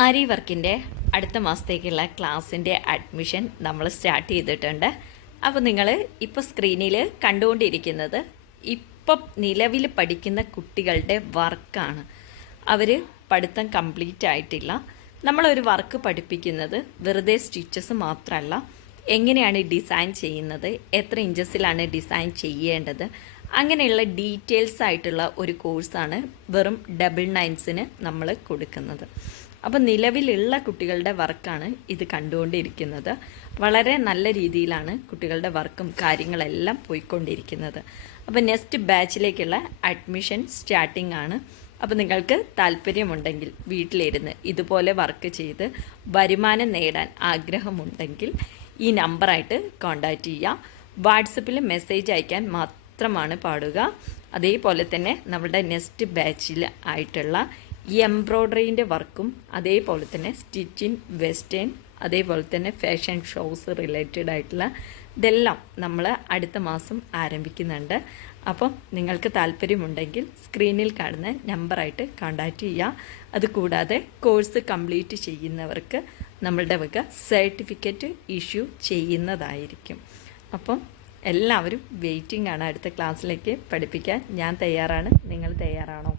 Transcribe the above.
ആരി വർക്കിൻ്റെ അടുത്ത മാസത്തേക്കുള്ള ക്ലാസ്സിൻ്റെ അഡ്മിഷൻ നമ്മൾ സ്റ്റാർട്ട് ചെയ്തിട്ടുണ്ട്. അപ്പോൾ നിങ്ങൾ ഇപ്പോൾ സ്ക്രീനിൽ കണ്ടുകൊണ്ടിരിക്കുന്നത് ഇപ്പം നിലവിൽ പഠിക്കുന്ന കുട്ടികളുടെ വർക്കാണ്. അവർ പഠിത്തം കംപ്ലീറ്റ് ആയിട്ടില്ല. നമ്മളൊരു വർക്ക് പഠിപ്പിക്കുന്നത് വെറുതെ സ്റ്റിച്ചസ് മാത്രമല്ല, എങ്ങനെയാണ് ഡിസൈൻ ചെയ്യുന്നത്, എത്ര ഇഞ്ചസിലാണ് ഡിസൈൻ ചെയ്യേണ്ടത്, അങ്ങനെയുള്ള ഡീറ്റെയിൽസ് ആയിട്ടുള്ള ഒരു കോഴ്സാണ് വെറും 999 നമ്മൾ കൊടുക്കുന്നത്. അപ്പോൾ നിലവിലുള്ള കുട്ടികളുടെ വർക്കാണ് ഇത് കണ്ടുകൊണ്ടിരിക്കുന്നത്. വളരെ നല്ല രീതിയിലാണ് കുട്ടികളുടെ വർക്കും കാര്യങ്ങളെല്ലാം പോയിക്കൊണ്ടിരിക്കുന്നത്. അപ്പോൾ നെക്സ്റ്റ് ബാച്ചിലേക്കുള്ള അഡ്മിഷൻ സ്റ്റാർട്ടിംഗ് ആണ്. അപ്പോൾ നിങ്ങൾക്ക് താല്പര്യമുണ്ടെങ്കിൽ വീട്ടിലിരുന്ന് ഇതുപോലെ വർക്ക് ചെയ്ത് വരുമാനം നേടാൻ ആഗ്രഹമുണ്ടെങ്കിൽ ഈ നമ്പറായിട്ട് കോൺടാക്റ്റ് ചെയ്യുക. വാട്സപ്പിൽ മെസ്സേജ് അയക്കാൻ മാത്രമാണ് പാടുക. അതേപോലെ തന്നെ നമ്മുടെ നെക്സ്റ്റ് ബാച്ചിൽ ആയിട്ടുള്ള എംബ്രോയ്ഡറിൻ്റെ വർക്കും അതേപോലെ തന്നെ സ്റ്റിച്ചിങ്, വെസ്റ്റേൺ, അതേപോലെ തന്നെ ഫാഷൻ ഷോസ് റിലേറ്റഡ് ആയിട്ടുള്ള ഇതെല്ലാം നമ്മൾ അടുത്ത മാസം ആരംഭിക്കുന്നുണ്ട്. അപ്പം നിങ്ങൾക്ക് താല്പര്യമുണ്ടെങ്കിൽ സ്ക്രീനിൽ കാണുന്ന നമ്പറായിട്ട് കോൺടാക്റ്റ് ചെയ്യുക. അതുകൂടാതെ കോഴ്സ് കംപ്ലീറ്റ് ചെയ്യുന്നവർക്ക് നമ്മളുടെ വക സർട്ടിഫിക്കറ്റ് ഇഷ്യൂ ചെയ്യുന്നതായിരിക്കും. അപ്പം എല്ലാവരും വെയിറ്റിംഗ് ആണ് അടുത്ത ക്ലാസ്സിലേക്ക് പഠിപ്പിക്കാൻ. ഞാൻ തയ്യാറാണ്. നിങ്ങൾ തയ്യാറാണോ?